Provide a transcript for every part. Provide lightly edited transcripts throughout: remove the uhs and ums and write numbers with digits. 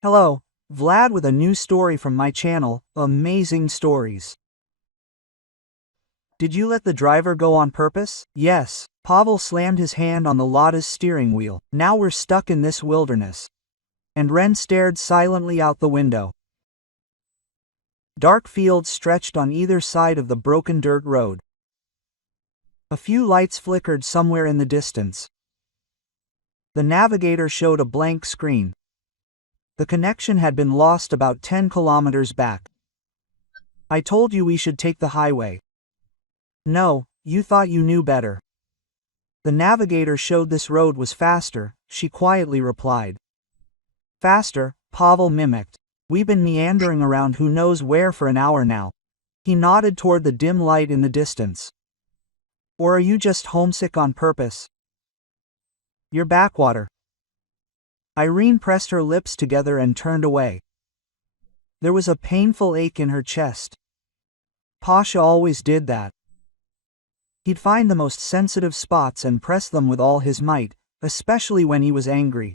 Hello, Vlad with a new story from my channel, Amazing Stories. Did you let the driver go on purpose? Yes, Pavel slammed his hand on the Lada's steering wheel. Now we're stuck in this wilderness. And Ren stared silently out the window. Dark fields stretched on either side of the broken dirt road. A few lights flickered somewhere in the distance. The navigator showed a blank screen. The connection had been lost about 10 kilometers back. I told you we should take the highway. No, you thought you knew better. The navigator showed this road was faster, she quietly replied. Faster, Pavel mimicked. We've been meandering around who knows where for an hour now. He nodded toward the dim light in the distance. Or are you just homesick on purpose? Your backwater. Irene pressed her lips together and turned away. There was a painful ache in her chest. Pasha always did that. He'd find the most sensitive spots and press them with all his might, especially when he was angry.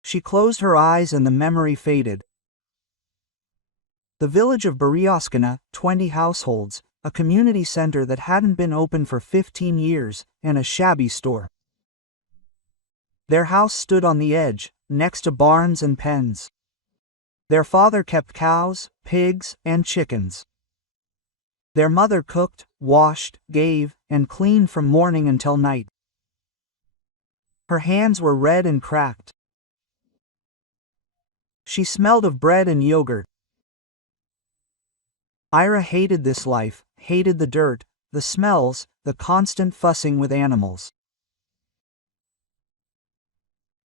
She closed her eyes and the memory faded. The village of Beryoskina, 20 households, a community center that hadn't been open for 15 years, and a shabby store. Their house stood on the edge, next to barns and pens. Their father kept cows, pigs, and chickens. Their mother cooked, washed, gave, and cleaned from morning until night. Her hands were red and cracked. She smelled of bread and yogurt. Ira hated this life, hated the dirt, the smells, the constant fussing with animals.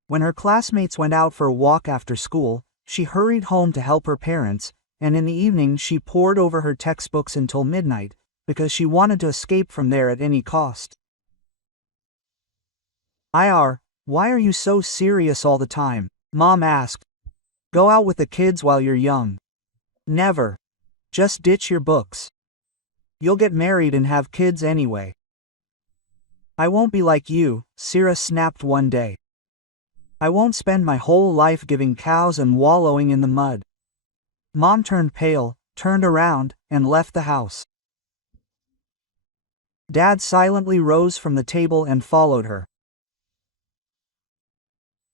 When her classmates went out for a walk after school, she hurried home to help her parents, and in the evening she pored over her textbooks until midnight, because she wanted to escape from there at any cost. Ir, why are you so serious all the time? Mom asked. Go out with the kids while you're young. Never. Just ditch your books. You'll get married and have kids anyway. I won't be like you, Sira snapped one day. I won't spend my whole life giving cows and wallowing in the mud. Mom turned pale, turned around, and left the house. Dad silently rose from the table and followed her.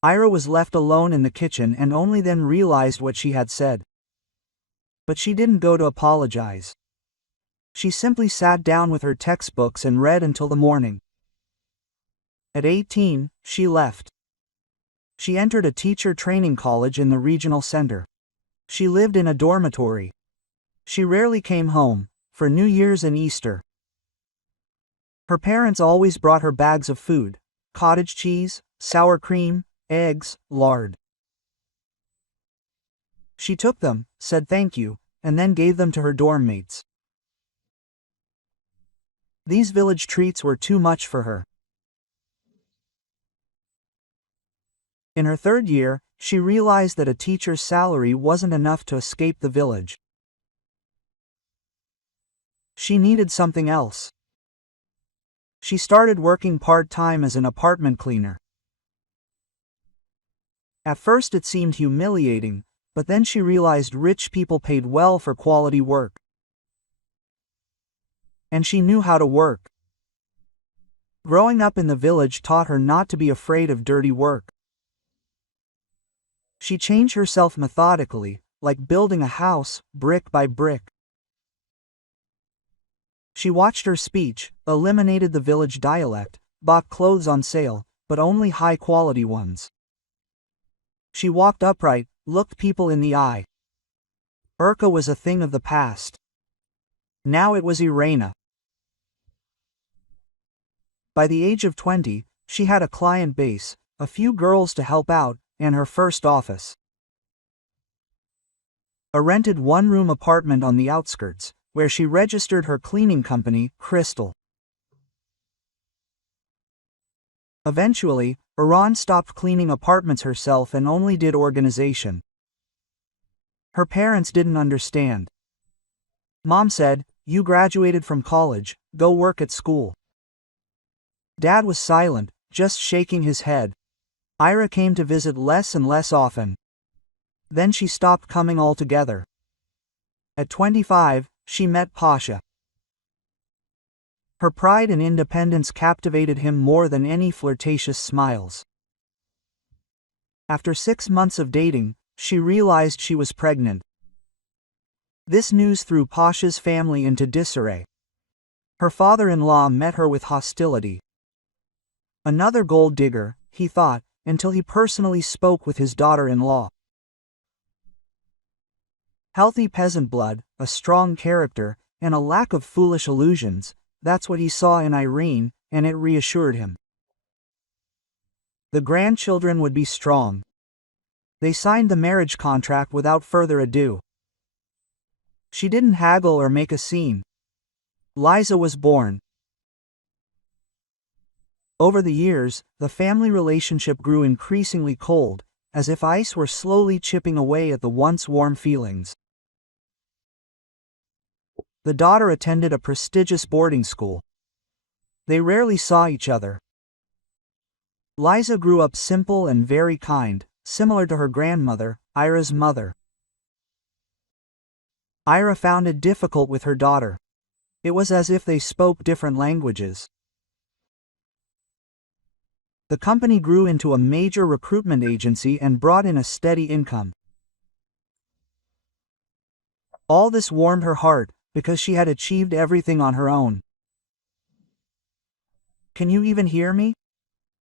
Ira was left alone in the kitchen and only then realized what she had said. But she didn't go to apologize. She simply sat down with her textbooks and read until the morning. At 18, she left. She entered a teacher training college in the regional center. She lived in a dormitory. She rarely came home, for New Year's and Easter. Her parents always brought her bags of food: cottage cheese, sour cream, eggs, lard. She took them, said thank you, and then gave them to her dorm mates. These village treats were too much for her. In her third year, she realized that a teacher's salary wasn't enough to escape the village. She needed something else. She started working part-time as an apartment cleaner. At first it seemed humiliating, but then she realized rich people paid well for quality work. And she knew how to work. Growing up in the village taught her not to be afraid of dirty work. She changed herself methodically, like building a house, brick by brick. She watched her speech, eliminated the village dialect, bought clothes on sale, but only high-quality ones. She walked upright, looked people in the eye. Urka was a thing of the past. Now it was Irena. By the age of 20, she had a client base, a few girls to help out, and her first office. A rented one-room apartment on the outskirts, where she registered her cleaning company, Crystal. Eventually, Iran stopped cleaning apartments herself and only did organization. Her parents didn't understand. Mom said, "You graduated from college, go work at school." Dad was silent, just shaking his head. Ira came to visit less and less often. Then she stopped coming altogether. At 25, she met Pasha. Her pride and independence captivated him more than any flirtatious smiles. After 6 months of dating, she realized she was pregnant. This news threw Pasha's family into disarray. Her father-in-law met her with hostility. Another gold digger, he thought, until he personally spoke with his daughter-in-law. Healthy peasant blood, a strong character, and a lack of foolish illusions, that's what he saw in Irene, and it reassured him. The grandchildren would be strong. They signed the marriage contract without further ado. She didn't haggle or make a scene. Liza was born. Over the years, the family relationship grew increasingly cold, as if ice were slowly chipping away at the once warm feelings. The daughter attended a prestigious boarding school. They rarely saw each other. Liza grew up simple and very kind, similar to her grandmother, Ira's mother. Ira found it difficult with her daughter. It was as if they spoke different languages. The company grew into a major recruitment agency and brought in a steady income. All this warmed her heart, because she had achieved everything on her own. "Can you even hear me?"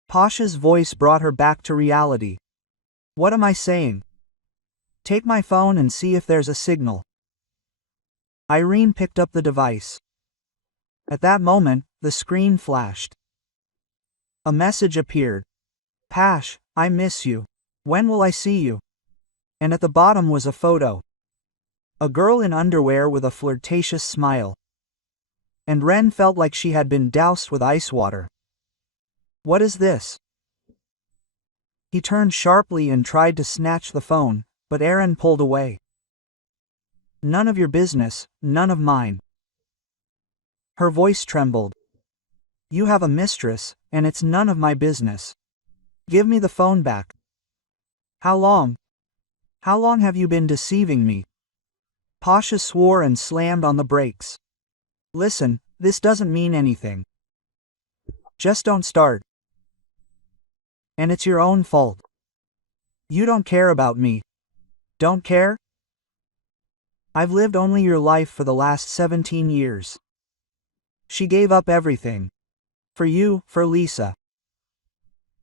Pasha's voice brought her back to reality. "What am I saying? Take my phone and see if there's a signal." Irene picked up the device. At that moment, the screen flashed. A message appeared. "Pash, I miss you. When will I see you?" And at the bottom was a photo. A girl in underwear with a flirtatious smile. And Ren felt like she had been doused with ice water. "What is this?" He turned sharply and tried to snatch the phone, but Aaron pulled away. "None of your business, none of mine." Her voice trembled. "You have a mistress, and it's none of my business. Give me the phone back." How long? How long have you been deceiving me?" Pasha swore and slammed on the brakes. "Listen, this doesn't mean anything. Just don't start. And it's your own fault. You don't care about me. Don't care? I've lived only your life for the last 17 years. She gave up everything. For you, for Lisa.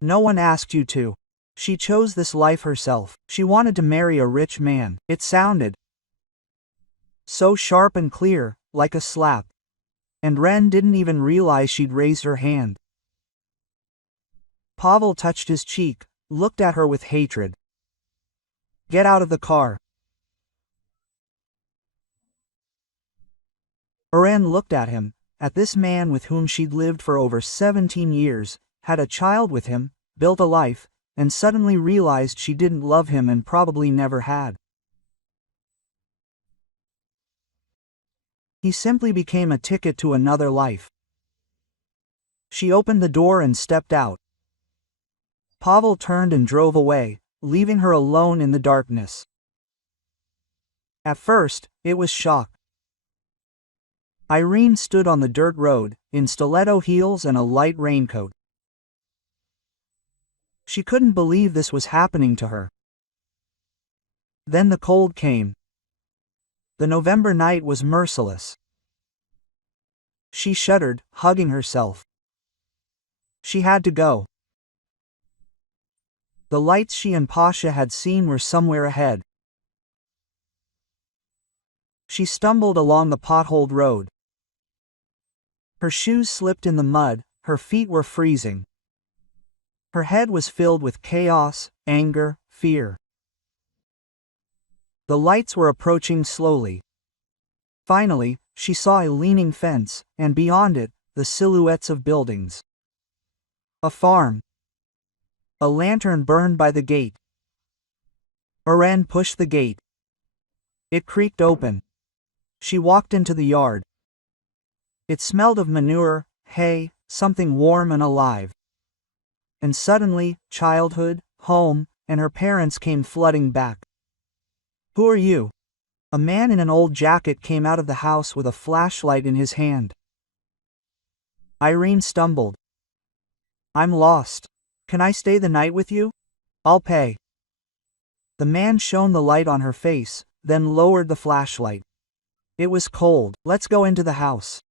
No one asked you to. She chose this life herself. She wanted to marry a rich man." It sounded so sharp and clear, like a slap. And Ren didn't even realize she'd raised her hand. Pavel touched his cheek, looked at her with hatred. "Get out of the car." Ren looked at him, at this man with whom she'd lived for over 17 years, had a child with him, built a life, and suddenly realized she didn't love him and probably never had. He simply became a ticket to another life. She opened the door and stepped out. Pavel turned and drove away, leaving her alone in the darkness. At first, it was shock. Irene stood on the dirt road, in stiletto heels and a light raincoat. She couldn't believe this was happening to her. Then the cold came. The November night was merciless. She shuddered, hugging herself. She had to go. The lights she and Pasha had seen were somewhere ahead. She stumbled along the potholed road. Her shoes slipped in the mud, her feet were freezing. Her head was filled with chaos, anger, fear. The lights were approaching slowly. Finally, she saw a leaning fence, and beyond it, the silhouettes of buildings. A farm. A lantern burned by the gate. Aren pushed the gate. It creaked open. She walked into the yard. It smelled of manure, hay, something warm and alive. And suddenly, childhood, home, and her parents came flooding back. "Who are you?" A man in an old jacket came out of the house with a flashlight in his hand. Irene stumbled. "I'm lost. Can I stay the night with you? I'll pay." The man shone the light on her face, then lowered the flashlight. It was cold. "Let's go into the house."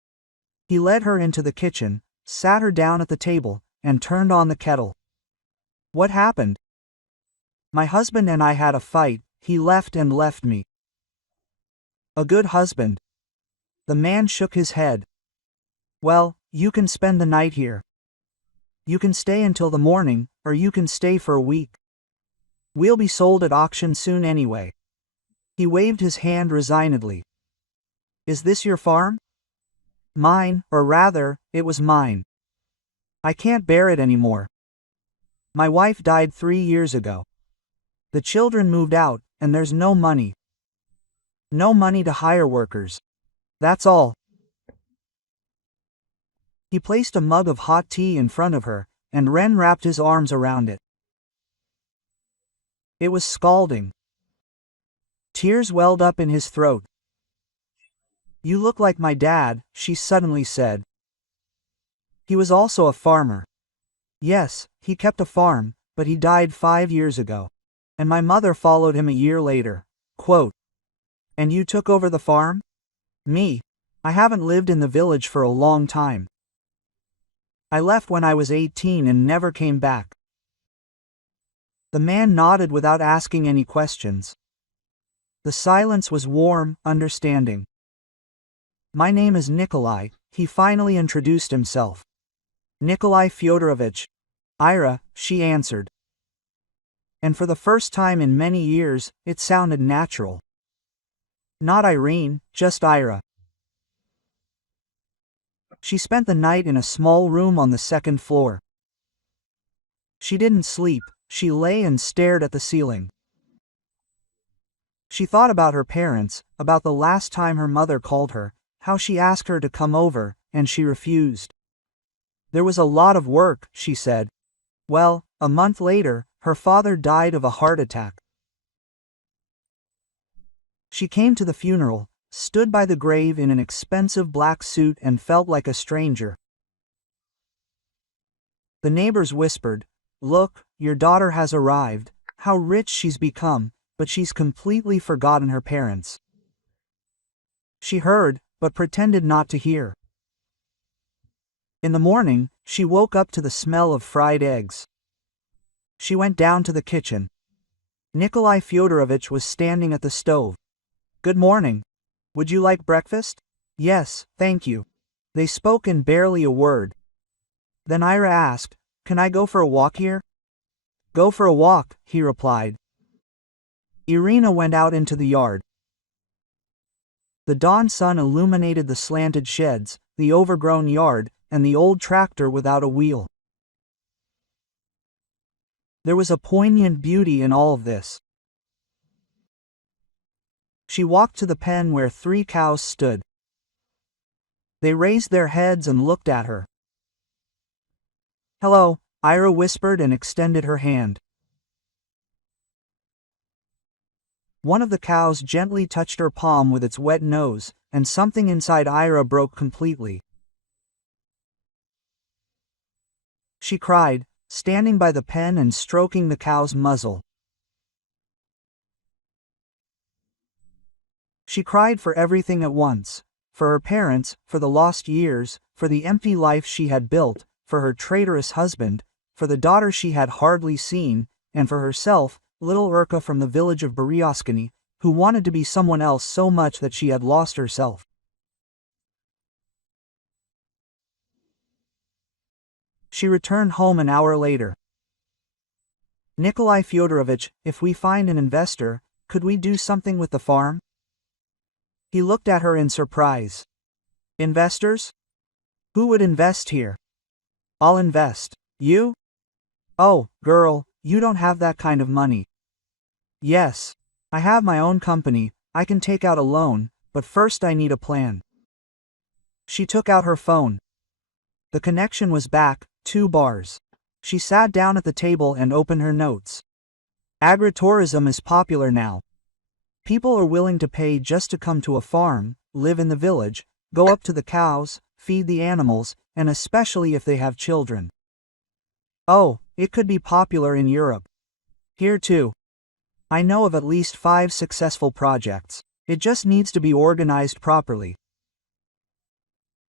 He led her into the kitchen, sat her down at the table, and turned on the kettle. "What happened?" "My husband and I had a fight. He left me." "A good husband." The man shook his head. "Well, you can spend the night here. You can stay until the morning, or you can stay for a week. We'll be sold at auction soon anyway." He waved his hand resignedly. "Is this your farm?" "Mine, or rather, it was mine. I can't bear it anymore. My wife died 3 years ago. The children moved out, and there's no money. No money to hire workers. That's all." He placed a mug of hot tea in front of her, and Ren wrapped his arms around it. It was scalding. Tears welled up in his throat. "You look like my dad," she suddenly said. "He was also a farmer." "Yes, he kept a farm, but he died 5 years ago. And my mother followed him a year later." Quote, "And you took over the farm?" "Me? I haven't lived in the village for a long time. I left when I was 18 and never came back." The man nodded without asking any questions. The silence was warm, understanding. "My name is Nikolai," he finally introduced himself. "Nikolai Fyodorovich." "Ira," she answered. And for the first time in many years, it sounded natural. Not Irene, just Ira. She spent the night in a small room on the second floor. She didn't sleep, she lay and stared at the ceiling. She thought about her parents, about the last time her mother called her, how she asked her to come over, and she refused. There was a lot of work, she said. Well, a month later, her father died of a heart attack. She came to the funeral, stood by the grave in an expensive black suit and felt like a stranger. The neighbors whispered, "Look, your daughter has arrived, how rich she's become, but she's completely forgotten her parents." She heard, but pretended not to hear. In the morning, she woke up to the smell of fried eggs. She went down to the kitchen. Nikolai Fyodorovich was standing at the stove. "Good morning. Would you like breakfast?" "Yes, thank you." They spoke in barely a word. Then Ira asked, "Can I go for a walk here?" "Go for a walk," he replied. Irina went out into the yard. The dawn sun illuminated the slanted sheds, the overgrown yard, and the old tractor without a wheel. There was a poignant beauty in all of this. She walked to the pen where 3 cows stood. They raised their heads and looked at her. "Hello," Ira whispered and extended her hand. One of the cows gently touched her palm with its wet nose, and something inside Ira broke completely. She cried, standing by the pen and stroking the cow's muzzle. She cried for everything at once, for her parents, for the lost years, for the empty life she had built, for her traitorous husband, for the daughter she had hardly seen, and for herself, little Urka from the village of Beryoskany, who wanted to be someone else so much that she had lost herself. She returned home an hour later. "Nikolai Fyodorovich, if we find an investor, could we do something with the farm?" He looked at her in surprise. "Investors? Who would invest here?" "I'll invest. You?" "Oh, girl, you don't have that kind of money." "Yes. I have my own company, I can take out a loan, but first I need a plan." She took out her phone. The connection was back, 2 bars. She sat down at the table and opened her notes. Agritourism is popular now. People are willing to pay just to come to a farm, live in the village, go up to the cows, feed the animals, and especially if they have children. Oh, it could be popular in Europe. Here too. I know of at least 5 successful projects. It just needs to be organized properly.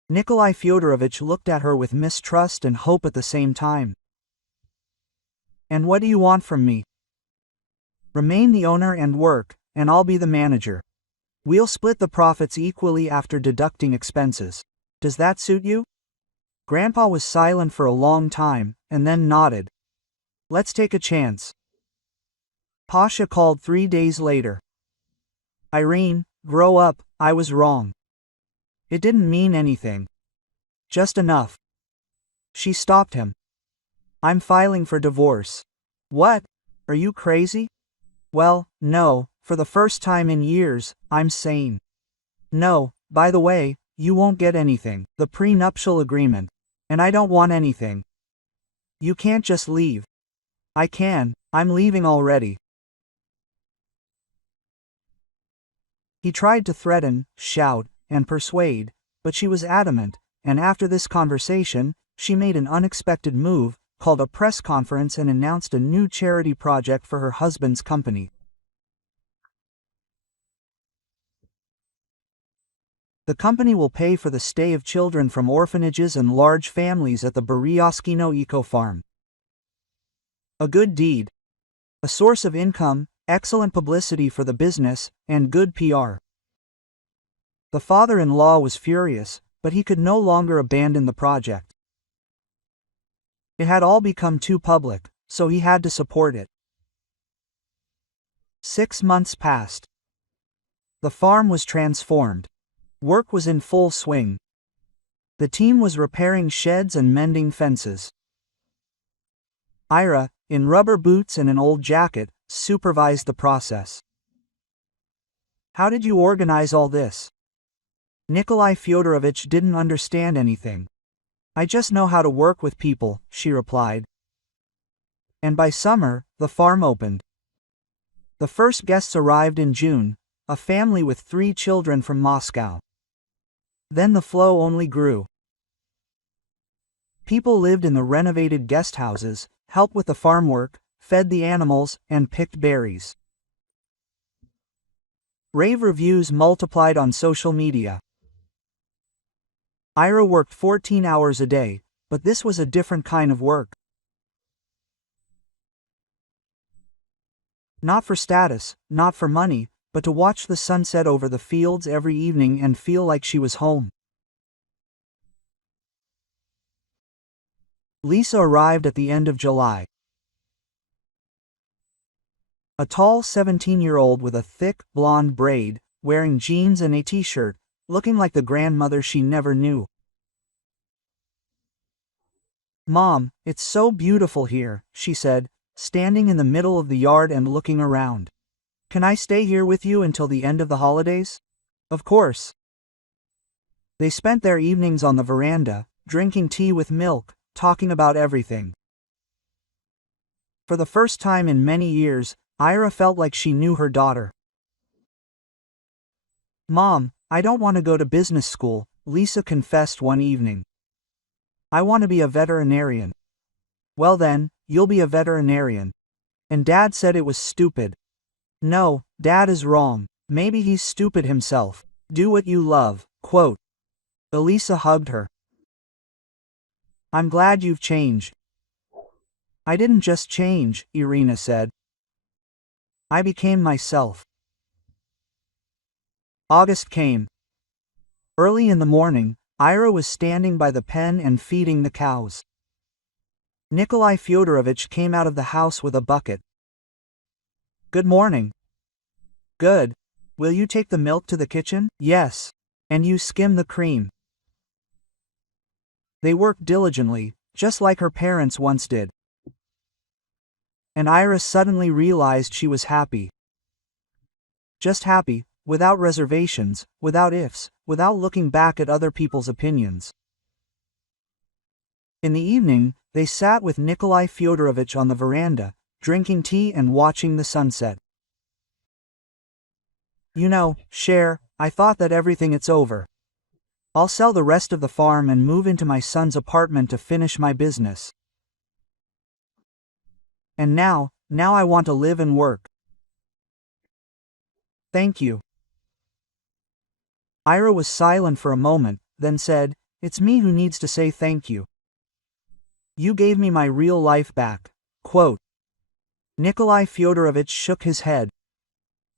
Nikolai Fyodorovich looked at her with mistrust and hope at the same time. And what do you want from me? Remain the owner and work, and I'll be the manager. We'll split the profits equally after deducting expenses. Does that suit you? Grandpa was silent for a long time, and then nodded. Let's take a chance. Pasha called 3 days later. Irene, grow up, I was wrong. It didn't mean anything. Just enough. She stopped him. I'm filing for divorce. What? Are you crazy? Well, no, for the first time in years, I'm sane. No, by the way, you won't get anything, the prenuptial agreement. And I don't want anything. You can't just leave. I can, I'm leaving already. He tried to threaten, shout, and persuade, but she was adamant, and after this conversation, she made an unexpected move, called a press conference and announced a new charity project for her husband's company. The company will pay for the stay of children from orphanages and large families at the Beryaskino Eco Farm. A good deed. A source of income, excellent publicity for the business, and good PR. The father-in-law was furious, but he could no longer abandon the project. It had all become too public, so he had to support it. 6 months passed. The farm was transformed. Work was in full swing. The team was repairing sheds and mending fences. Ira, in rubber boots and an old jacket, supervised the process. How did you organize all this? Nikolai Fyodorovich didn't understand anything. I just know how to work with people, she replied. And by summer, the farm opened. The first guests arrived in June, a family with 3 children from Moscow. Then the flow only grew. People lived in the renovated guest houses, helped with the farm work, fed the animals, and picked berries. Rave reviews multiplied on social media. Ira worked 14 hours a day, but this was a different kind of work. Not for status, not for money, but to watch the sunset over the fields every evening and feel like she was home. Lisa arrived at the end of July. A tall 17-year-old with a thick, blonde braid, wearing jeans and a t-shirt, looking like the grandmother she never knew. Mom, it's so beautiful here, she said, standing in the middle of the yard and looking around. Can I stay here with you until the end of the holidays? Of course. They spent their evenings on the veranda, drinking tea with milk, talking about everything. For the first time in many years, Ira felt like she knew her daughter. Mom, I don't want to go to business school, Lisa confessed one evening. I want to be a veterinarian. Well then, you'll be a veterinarian. And Dad said it was stupid. No, Dad is wrong. Maybe he's stupid himself. Do what you love, quote. Elisa hugged her. I'm glad you've changed. I didn't just change, Irina said. I became myself. August came. Early in the morning, Ira was standing by the pen and feeding the cows. Nikolai Fyodorovich came out of the house with a bucket. Good morning. Good. Will you take the milk to the kitchen? Yes. And you skim the cream. They worked diligently, just like her parents once did. And Ira suddenly realized she was happy. Just happy, without reservations, without ifs, without looking back at other people's opinions. In the evening, they sat with Nikolai Fyodorovich on the veranda, drinking tea and watching the sunset. You know, Cher, I thought that everything it's over. I'll sell the rest of the farm and move into my son's apartment to finish my business. And now I want to live and work. Thank you. Ira was silent for a moment, then said, It's me who needs to say thank you. You gave me my real life back. Quote. Nikolai Fyodorovich shook his head.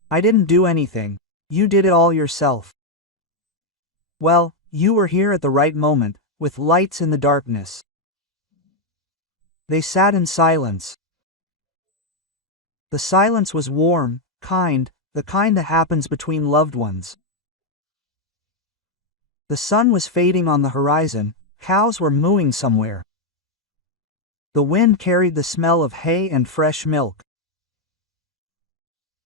I didn't do anything. You did it all yourself. Well, you were here at the right moment, with lights in the darkness. They sat in silence. The silence was warm, kind, the kind that happens between loved ones. The sun was fading on the horizon, cows were mooing somewhere. The wind carried the smell of hay and fresh milk.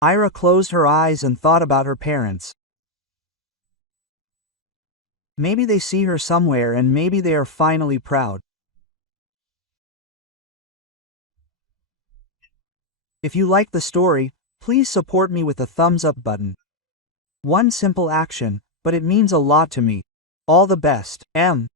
Ira closed her eyes and thought about her parents. Maybe they see her somewhere and maybe they are finally proud. If you like the story, please support me with the thumbs up button. One simple action, but it means a lot to me. All the best, M.